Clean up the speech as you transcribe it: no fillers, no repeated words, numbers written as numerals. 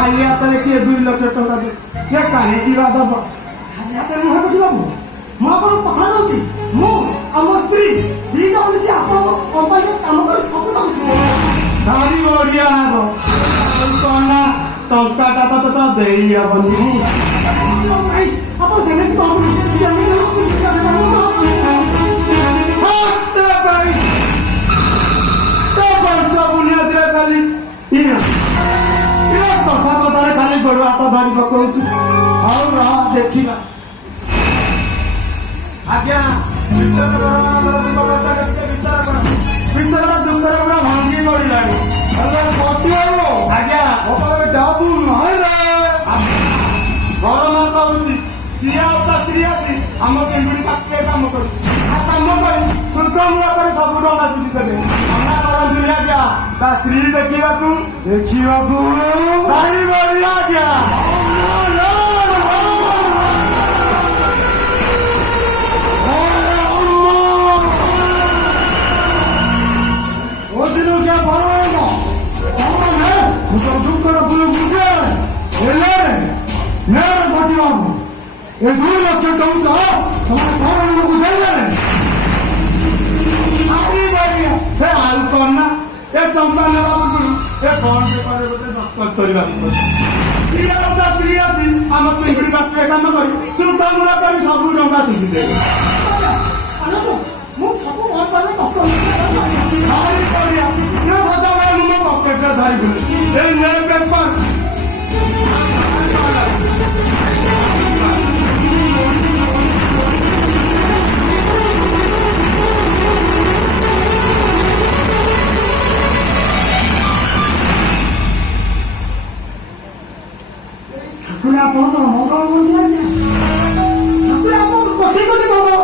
खाली हाथ में किए 2 लाख टका ये कहीं दब खाली हाथ में मुझे बाबू मुझे कथा दूसरी आम स्त्री दीटा मिली आप कंपानी कम कर सब भारी बढ़िया कौन टाटा तो दे हेनी आप सेमती खाली कथा कथार खाली गोड़ हाथ धरी पकाऊ देखा आज्ञा विचार दुखर पूरा भांगी पड़ा आज्ञा डाबू नई घर माता हूँ सी स्त्री आसी आम पिंगुड़ी पाखे कम कर सुगमूला सब टंका सुधी देवे मना करते आज्ञा स्त्री देखा भारी बढ़िया आज्ञा ये 2 लाख टका हमारे लोग दे करना ये टंका ये कौन स्त्री आसी आम पिंगुड़ी पाखे कम कर सुगमूला कर सब टंका सुधी देवे पकेट धरी पेपर ठाकुर आप मंगल कोटी कोटी मंगल